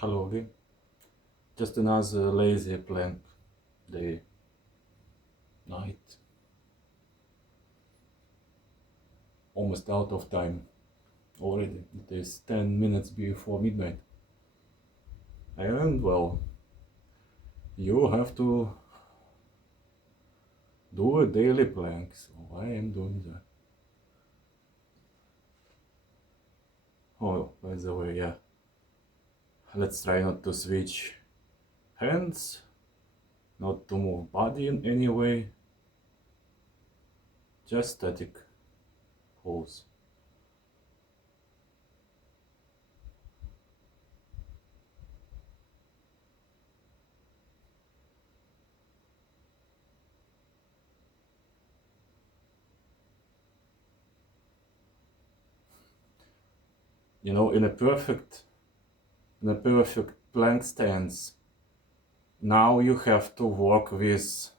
Hello again. Just another lazy plank day, night. Almost out of time already. It is 10 minutes before midnight. And well, you have to do a daily plank, so I am doing that. Oh, by the way, yeah. Let's try not to switch hands, not to move body in any way. Just static pose. You know, in a perfect plank stance, now you have to work with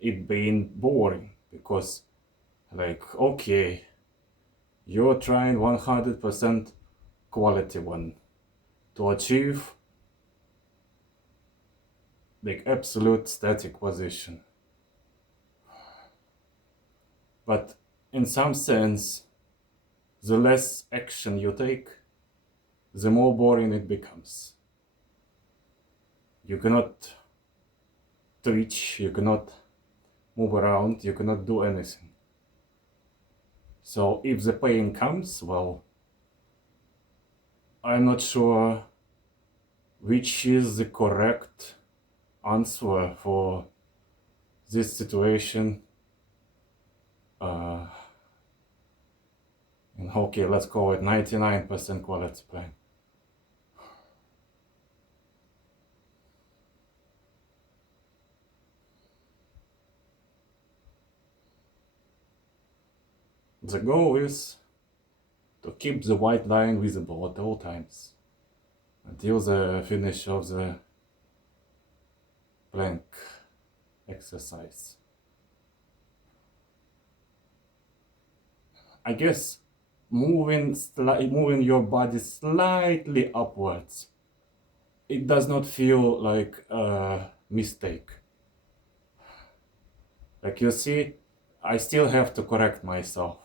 it being boring, because like, okay, you're trying 100% quality one to achieve like absolute static position, but in some sense the less action you take, the more boring it becomes. You cannot twitch, you cannot move around, you cannot do anything. So if the pain comes, well, I'm not sure which is the correct answer for this situation. In hockey, let's call it 99% quality plank. The goal is to keep the white line visible at all times until the finish of the plank exercise. I guess moving your body slightly upwards, it does not feel like a mistake. Like, you see, I still have to correct myself,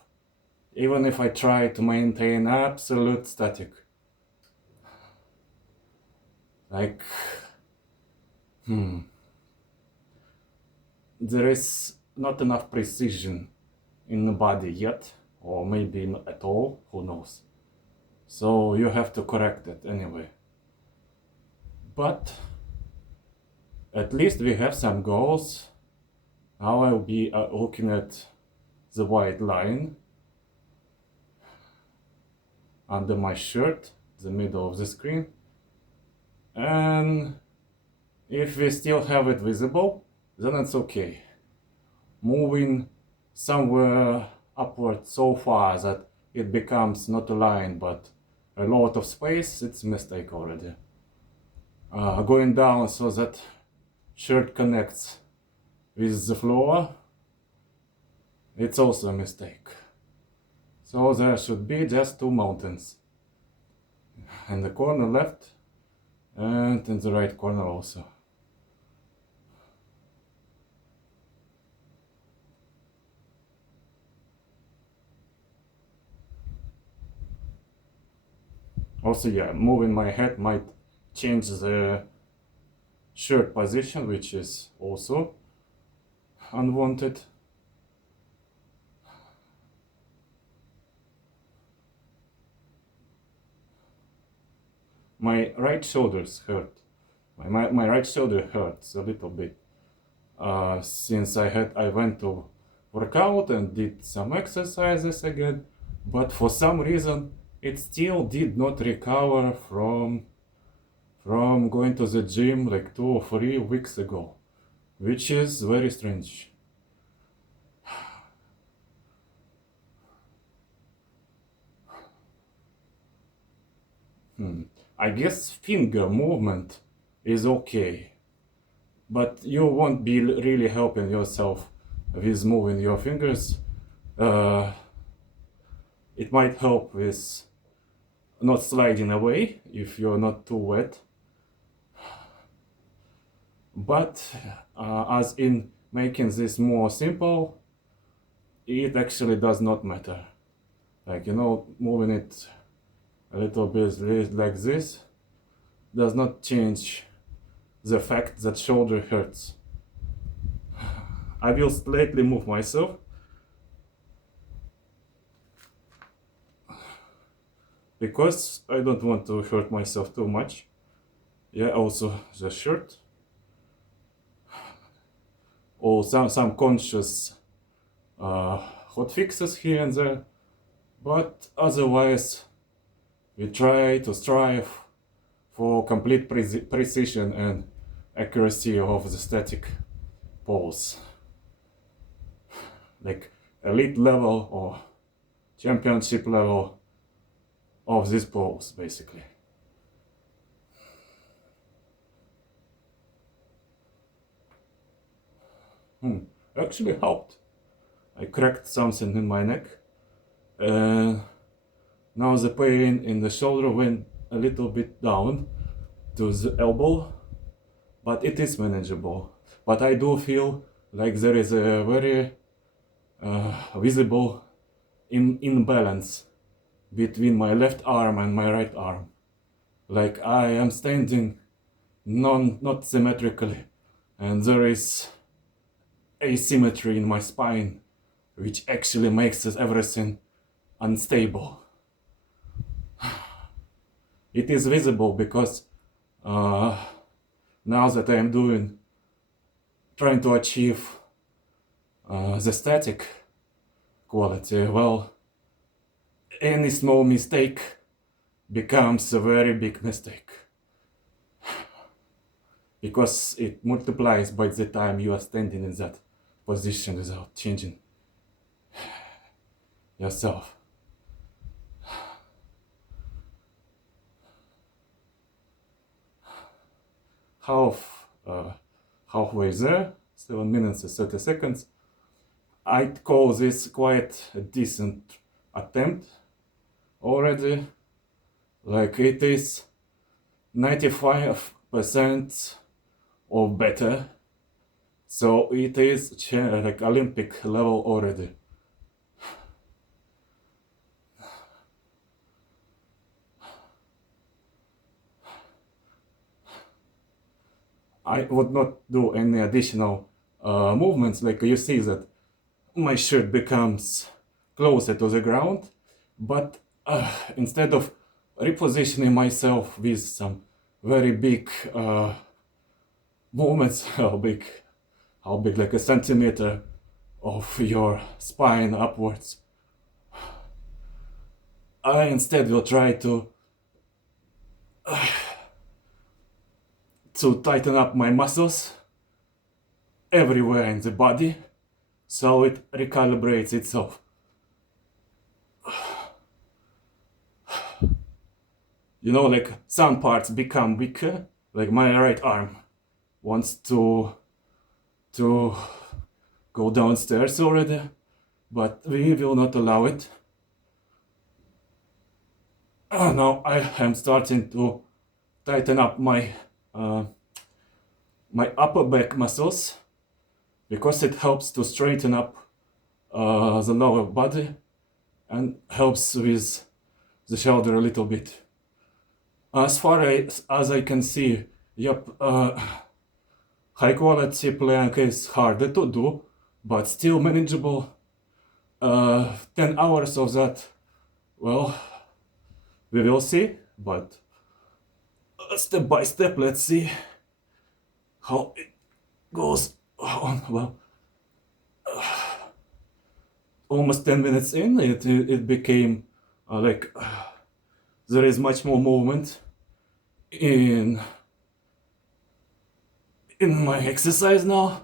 even if I try to maintain absolute static. Like, there is not enough precision in the body yet, or maybe not at all, who knows. So you have to correct it anyway. But at least we have some goals. Now I'll be looking at the white line under my shirt, the middle of the screen. And if we still have it visible, then it's okay. Moving somewhere upward so far that it becomes not a line but a lot of space, it's a mistake already. Going down so that shirt connects with the floor, it's also a mistake. So there should be just two mountains, in the corner left and in the right corner also. Also, yeah, moving my head might change the shirt position, which is also unwanted. My right shoulders hurt. My right shoulder hurts a little bit since I went to work out and did some exercises again, but for some reason it still did not recover from going to the gym like 2 or 3 weeks ago, which is very strange. I guess finger movement is okay, but you won't be really helping yourself with moving your fingers. It might help with not sliding away if you're not too wet, But as in making this more simple, it actually does not matter. Like, you know, moving it a little bit like this does not change the fact that shoulder hurts. I will slightly move myself. Because I don't want to hurt myself too much. Yeah, also the shirt. Or some conscious hot fixes here and there. But otherwise, we try to strive for complete precision and accuracy of the static pose. Like elite level or championship level of this pose, basically. Actually helped. I cracked something in my neck. Now the pain in the shoulder went a little bit down to the elbow, but it is manageable. But I do feel like there is a very visible imbalance between my left arm and my right arm. Like I am standing not symmetrically, and there is asymmetry in my spine, which actually makes everything unstable. It is visible because now that I am trying to achieve the static quality, well, any small mistake becomes a very big mistake. Because it multiplies by the time you are standing in that position without changing yourself. Halfway there, 7 minutes and 30 seconds. I'd call this quite a decent attempt already. Like it is 95% or better. So it is like Olympic level already. I would not do any additional movements. Like you see that my shirt becomes closer to the ground, but instead of repositioning myself with some very big movements, how big, like a centimeter of your spine upwards, I instead will try to tighten up my muscles everywhere in the body so it recalibrates itself. You know, like some parts become weaker, like my right arm wants to go downstairs already, but we will not allow it. Now I am starting to tighten up my my upper back muscles because it helps to straighten up the lower body and helps with the shoulder a little bit. As far as I can see, yep, high quality plank is harder to do, but still manageable. 10 hours of that, well, we will see, but step by step, let's see how it goes on. Well, almost 10 minutes in, it became like there is much more movement in my exercise now.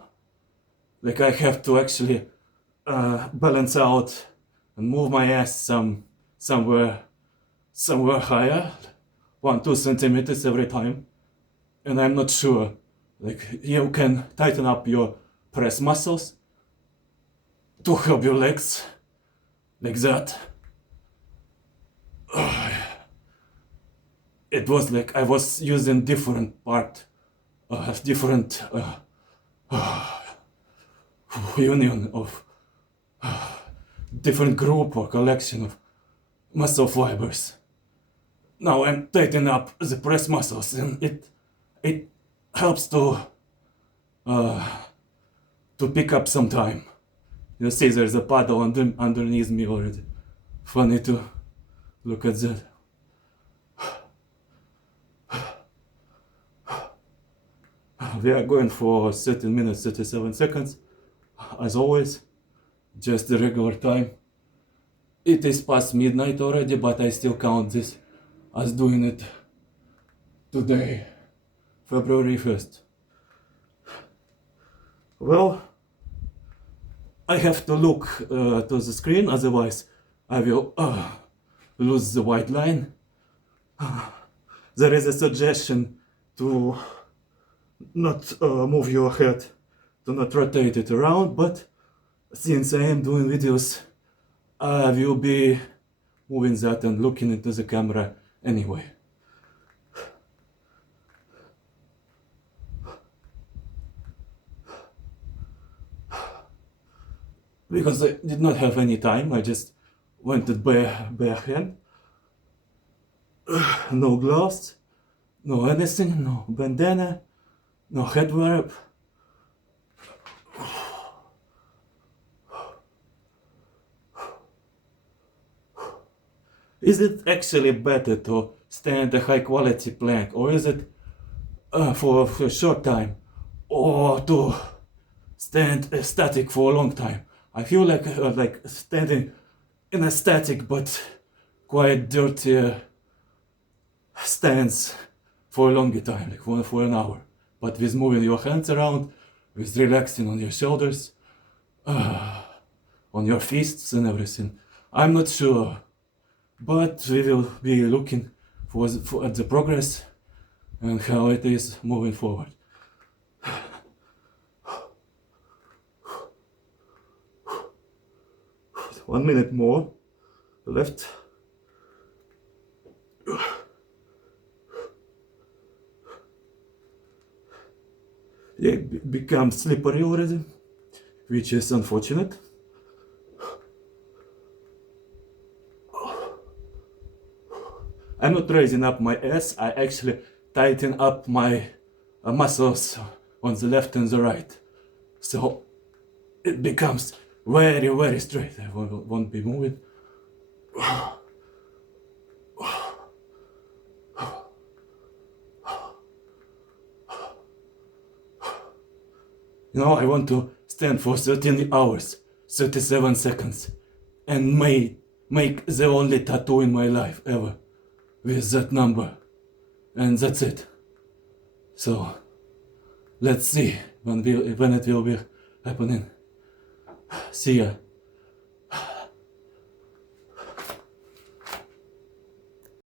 Like I have to actually balance out and move my ass somewhere higher, 1-2 centimeters every time, and I'm not sure. Like you can tighten up your press muscles to help your legs, like that. It was like I was using different part different union of different group or collection of muscle fibers. Now I'm tightening up the press muscles, and it helps to pick up some time. You see, there's a paddle underneath me already. Funny to look at that. We are going for 13 minutes 37 seconds, as always, just the regular time. It is past midnight already, but I still count this as doing it today, February 1st. Well, I have to look to the screen, otherwise I will lose the white line. There is a suggestion to not move your head, to not rotate it around, but since I am doing videos, I will be moving that and looking into the camera anyway. Because I did not have any time, I just went to bare hand. No gloves, no anything, no bandana, no head wrap. Is it actually better to stand a high quality plank, or is it for a short time, or to stand static for a long time? I feel like standing in a static but quite dirty stance for a longer time, like for an hour, but with moving your hands around, with relaxing on your shoulders, on your fists and everything. I'm not sure, but we will be looking at the progress and how it is moving forward. 1 minute more left. Yeah, it becomes slippery already, which is unfortunate. I'm not raising up my ass, I actually tighten up my muscles on the left and the right. So it becomes very, very straight. I won't be moving. Now I want to stand for 13 hours, 37 seconds, and make the only tattoo in my life ever with that number. And that's it. So let's see when it will be happening. See ya.